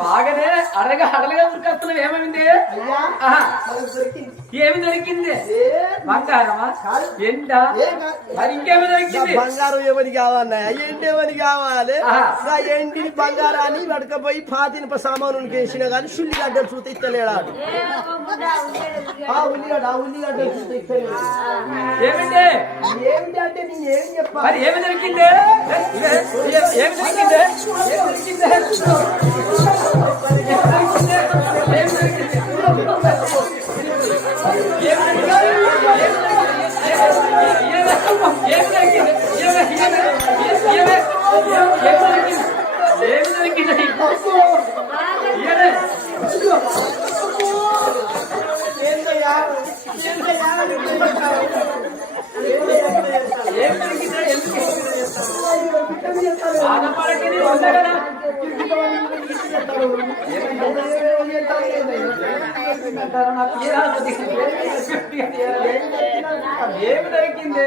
బాగానే అడగా అడలుగా ఉరికొస్తున్నావు. ఏమైంది? ఏమి దొరికింది? బంగారమా. మరి ఇంకేమి దొరికింది? బంగారం ఏమని కావాలన్నా? ఏంటి ఏమని కావాలి. నా ఏంటి బంగారాన్ని పడకపోయి పాతినప సామాను వేసిన కానీ సుల్లిగడ్డలు చూస్తే ఇస్తలేడాడు ఆ ఉల్లిగడ్డ ఆ ఉల్లిగడ్డలు చూస్తే ఇస్తలేడు ఏమిటి? ఏమిటి అంటే నేను ఏం చెప్పాలి? ఏమి దొరికింది? ఏమి దొరికింది? ఏమి దొరికింది? ఏమి దొరికింది? ఏమి దొరికిందే?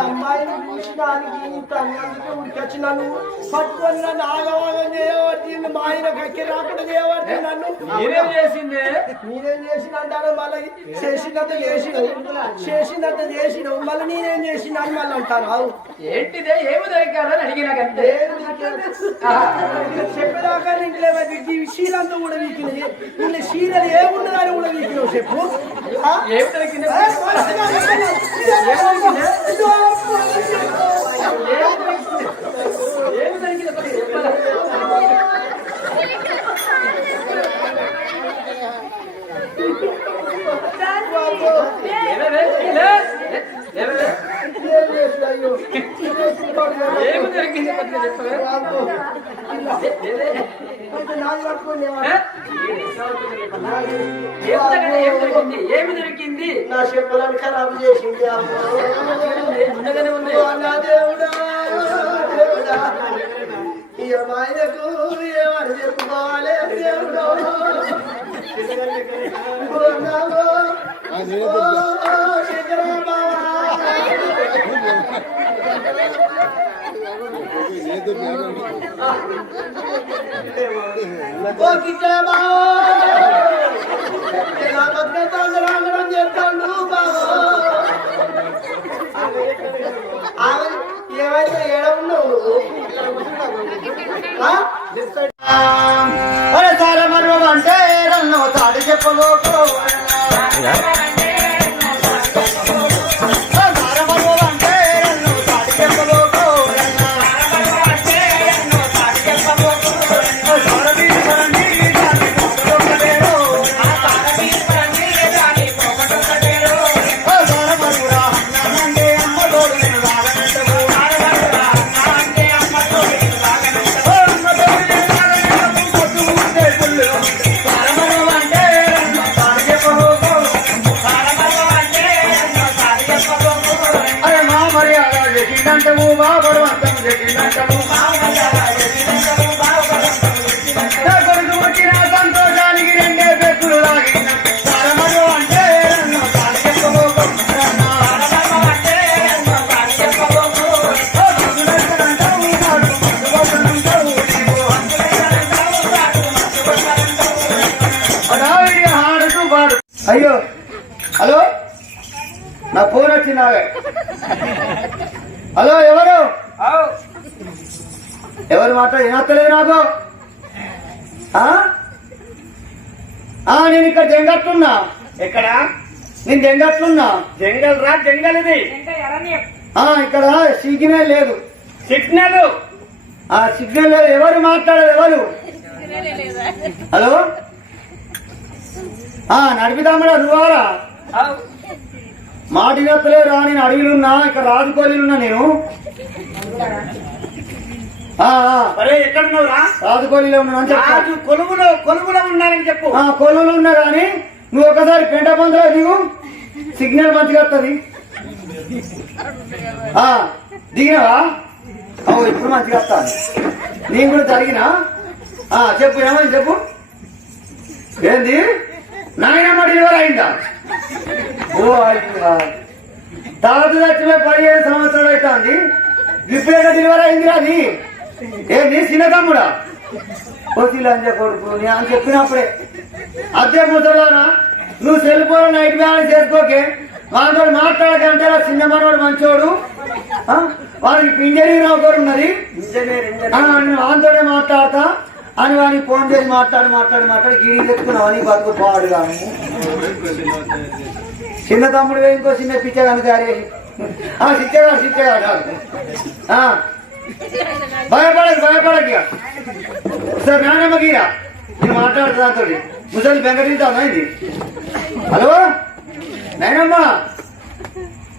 అమ్మాయిని చూసినానికి ఇంత అన్నందుకే ఉడికొచ్చి నన్ను పట్టుకొని నన్ను ఆగవాగం చేయవద్దు మా ఆయన కక్కి రాకుండా చేయవద్దు నన్ను మీరేం చేసింది. నేనేం చేసిన అంటాను మళ్ళీ చేసినంత చేసినావు. చేసినంత చేసినావు మళ్ళీ నేనేం చేసిన అని మళ్ళీ అవు ఏంటిదే? ఏమి దొరికాదని అడిగినాకంటే చెప్పేదాకా ఇంట్లో ఈ శీలంతా కూడా వీకినది ఇంట్లో శీలలు ఏమున్నదని కూడా వీకినావు చెప్పు? ఏమి జరిగింది ఏ, ఏమి దొరికింది? నా చెప్పలను ఖరాబు చేసింది దేవుడా, దేవుడా. ఈ అమ్మాయిలకు ఏమని చెప్పుకోవాలి దేవుడా. ఆమె ఏమైతే ఏడ ఉన్నావు నువ్వు? అరే సారా అంటే రన్నో తాడి చెప్పబోకో అయ్యో హలో? నా ఫోన్ వచ్చినావే హలో ఎవరు. ఎవరు మాట వినత్తలేదు నాకు? ఆ? ఆ, నేను ఇక్కడ జంగట్లున్నా ఎక్కడ? నేను జంగట్లున్నా జంగల్ రా జంగల్ ఇది. ఆ, ఇక్కడ సిగ్నల్ లేదు. సిగ్నల్? ఆ సిగ్నల్ లేదు. ఎవరు మాట్లాడరు? ఎవరు? హలో? నడిపిదామరా నువ్వారా. మాట వినత్తలేదు రా నేను. అడవిలున్నా ఇక్కడ రాజుకోలేనున్నా నేను రాజుకోలిలో ఉన్నాను రాజు కొలువులో కొలువులో ఉన్నానని చెప్పు. కొలువులు ఉన్నా కానీ నువ్వు ఒకసారి పెంట పొందరా దిగు. సిగ్నల్ మంచిగా వస్తుంది దిగినావా? అవు ఇప్పుడు మంచిగా వస్తాను నేను కూడా జరిగినా? చెప్పు ఏమైంది చెప్పు? ఏంది? నాయనమ్మ డెలివరీ అయిందా ఓ అయిందా తాత చచ్చిపోయి పదిహేను సంవత్సరాలు అవుతుంది ఇప్పుడే డెలివరీ అయింది అది ఏంది చిన్న తమ్ముడా కోసిలంజ కొడుకు నేను అని చెప్పినప్పుడే. అదే ముసలానా నువ్వు సెల్ ఫోన్ నైట్ బ్యాలెన్స్ చేసుకోకే. వాడితో మాట్లాడకంటే ఆ చిన్న మనవాడు మంచోడు. ఉన్నది. ఇంజనీర్ ఆ, నేను వానితోనే మాట్లాడతా. అని వాడిని ఫోన్ చేసి మాట్లాడి మాట్లాడి మాట్లాడి గిడి తెచ్చుకున్నావు అని బతుకు పాడు కాను చిన్న తమ్ముడు ఇంకో చిన్న పిచ్చగాని తయారు ఆ చిచ్చగాడు చిచ్చగాడు భయపడదు భయపడకు ఇక. సార్ నాన్నమ్మకి ఇక నేను మాట్లాడుతా దాంతో ముసలి బెంగటింటాను ఇది. హలో? నేనమ్మా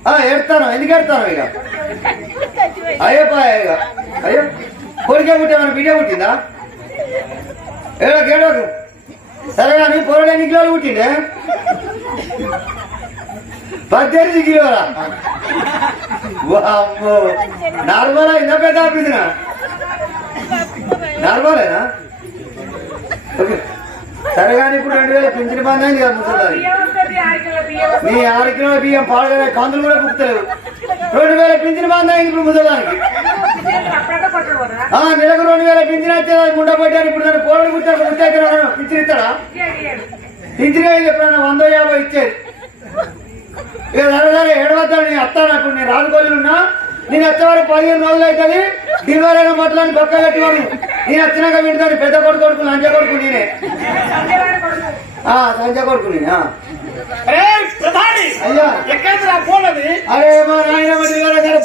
ఆ, ఎందుకు ఏడుతాను ఇక? అయ్యో పాయ ఇక అయ్యో కోరిక మన బిడ్డ పుట్టిందా? ఏడోకు ఏడోకు సరే కానీ పొరడు ఎన్ని కిలోలు పుట్టిండే పద్దెనిమిది కిలోలా వామ్మో నార్మల్ ఇంత పెద్ద ఆఫీసునా నార్మలేనా ఓకే. సరే కానీ ఇప్పుడు రెండు వేల పింఛన్ బంద్ అయింది కదా ముసలి నీ ఆరు కిలోల బియ్యం పాడగా కందులు కూడా పుట్టలేవు రెండు వేల పింఛన్ బంద్ అయింది ఇప్పుడు ముసలానికి ఆ, నెలకు రెండు వేల పింఛన్ వచ్చేది ముండ పెట్టారు ఇప్పుడు దాన్ని కోడలు పుట్టాక పుట్టాక పింఛన్ ఇస్తాడా పింఛన్ ఎప్పుడైనా వంద యాభై ఇచ్చేది. ఇక సరే ఏడవద్దాను నేను వస్తాను అప్పుడు నేను రాజుకోలేదు ఉన్నా. నేను వచ్చే వరకు పదిహేను రోజులు అవుతుంది. దివారైన మొదలని పక్క కట్టుకోను నేను వచ్చినాక వింటాను పెద్ద కొడుకు కొడుకు లంచ కొడుకు నేనే. ఆ, సంజ కొడుకు నేనే ఆ. అరే ప్రధాని అయ్యా. ఎక్కడ ఫోన్ అది? అరే మా నాయన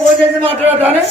ఫోన్ చేసి మాట్లాడతాను.